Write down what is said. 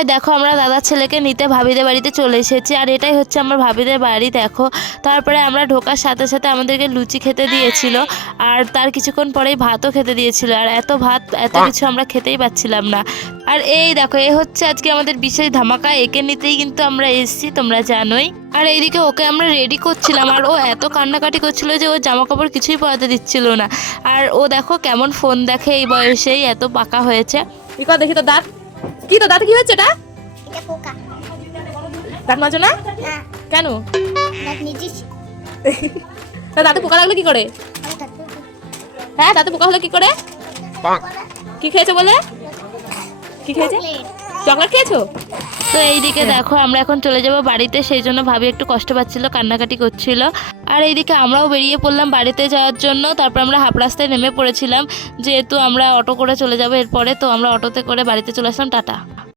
আর দেখো আমরা দাদার ছেলেকে নিতে ভাবিদের বাড়িতে চলে এসেছি। আর এটাই হচ্ছে আমার ভাবিদের বাড়ি। দেখো তারপরে আমরা ঢোকার সাথে সাথে আমাদেরকে লুচি খেতে দিয়েছিল, আর তার কিছুক্ষণ পরেই ভাতও খেতে দিয়েছিল। আর এত ভাত এত কিছু আমরা খেতেই পাচ্ছিলাম না। আর এই দেখো এই হচ্ছে আজকে আমাদের বিশেষ ধামাকা, একে নিতেই কিন্তু আমরা এসেছি, তোমরা জানোই। আর এইদিকে ওকে আমরা রেডি করছিলাম, আর ও এত কান্নাকাটি করছিল যে ও জামা কাপড় কিছুই পরাতে দিচ্ছিল না। আর ও দেখো কেমন ফোন দেখে, এই বয়সেই এত পাকা হয়েছে। দেখি তো দাঁত কি, তো দাঁত কি হচ্ছে? এটা এটা পোকা। দাঁত মাজো না না, কেন? দাঁত নিজেই তা দাঁতে পোকা লাগলো কি করে? হ্যাঁ দাঁতে পোকা হলো কি করে? কি খেয়েছো বলে? কি খেয়েছে? চকলেট খেয়েছো? তো এইদিকে দেখো আমরা এখন চলে যাব বাড়িতে, সেই জন্য ভাবি একটু কষ্ট পাচ্ছিল, কান্নাকাটি করছিল। আর এইদিকে আমরাও বেরিয়ে পড়লাম বাড়িতে যাওয়ার জন্য। তারপর আমরা হাফ রাস্তায় নেমে পড়েছিলাম, যেহেতু আমরা অটো করে চলে যাবো এরপরে, তো আমরা অটোতে করে বাড়িতে চলে আসলাম। টাটা।